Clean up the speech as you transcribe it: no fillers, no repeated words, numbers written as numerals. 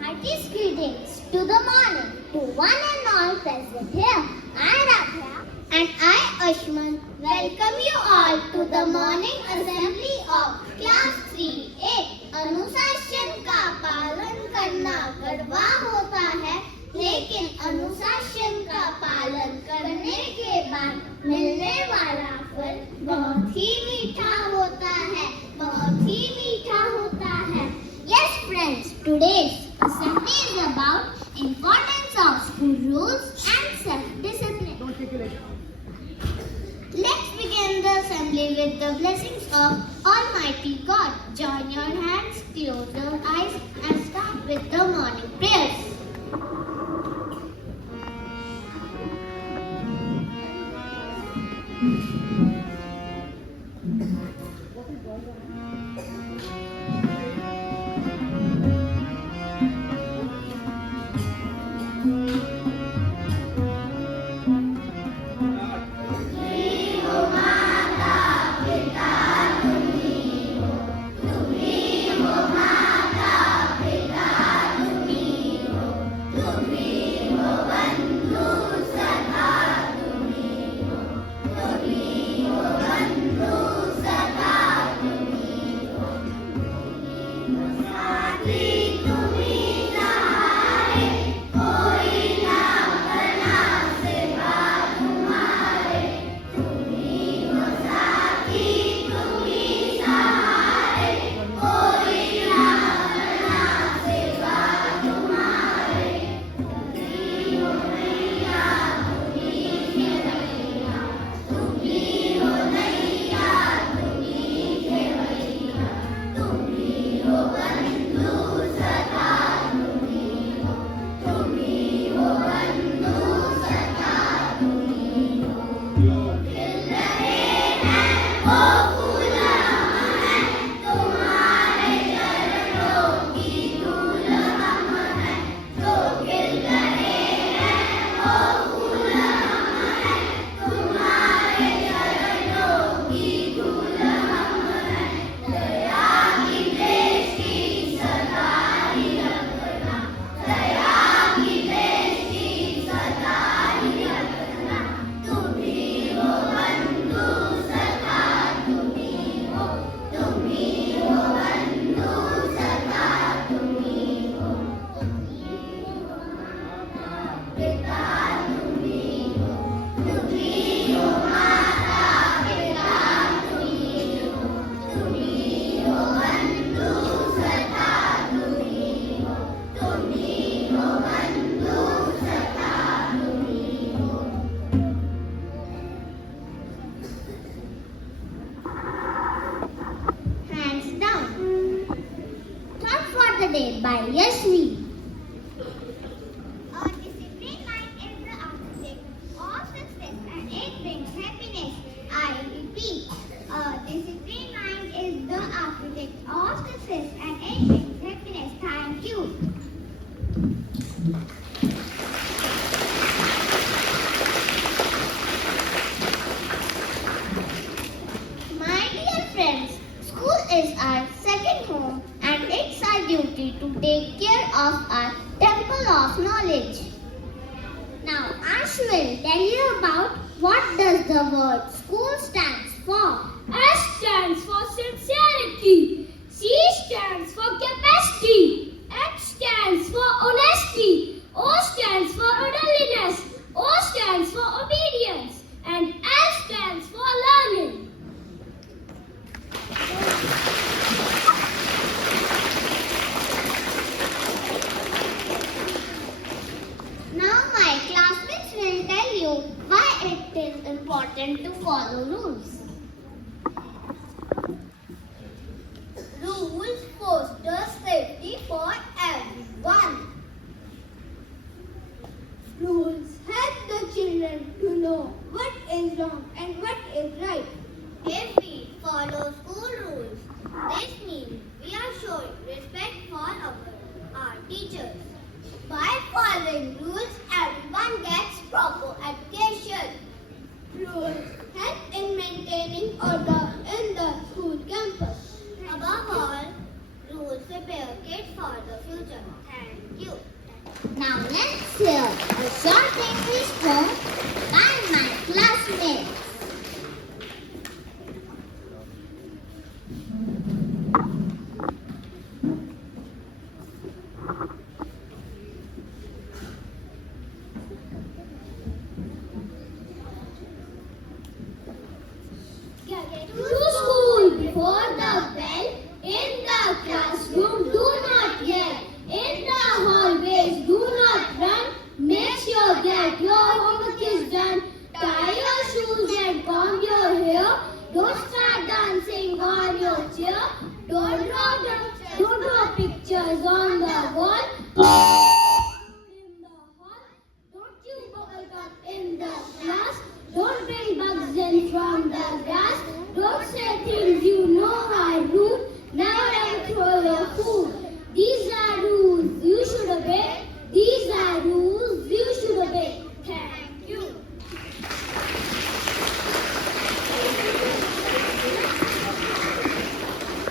Heartiest greetings to the morning to one and all present here. I, Radha, and I, Ashman, welcome you all to the morning assembly of class 3A. अनुशासन का पालन करना कड़वा होता है, लेकिन अनुशासन का पालन करने के बाद मिलने वाला फल बहुत ही मीठा होता है, बहुत ही मीठा होता है. Yes friends, today's assembly is about importance of school rules and self-discipline. Let's begin the assembly with the blessings of Almighty God. Join your hands, close your eyes and start with the morning prayers. Day by Yashvi. A disciplined mind is the architect of success and it brings happiness. I repeat, a disciplined mind is the architect of success and it brings happiness. Thank you. My dear friends, school is our second home and it's our duty to take care of our temple of knowledge. Now Ash will tell you about what does the word school stands for. S stands for sincerity, C stands for capacity, H stands for honesty, O stands for orderliness, O stands for obedience, and L stands for learning. Now my classmates will tell you why it is important to follow rules. Rules foster safety for everyone. Rules help the children to know what is wrong and what is right. If we follow school rules, this means we are showing respect for our teachers. By following rules, everyone gets proper education. Rules help in maintaining order in the school campus. Above all, rules prepare kids great for the future. Thank you. Now let's hear a short English poem by my classmates. To school before the bell, in the classroom do not yell, in the hallways do not run, make sure that your homework is done, tie your shoes and comb your hair, don't start dancing on your chair, don't draw pictures on the wall, in the hall, don't chew bubble gum in the class, don't bring bugs in from the grass, don't say things you know are rude, never ever throw your food.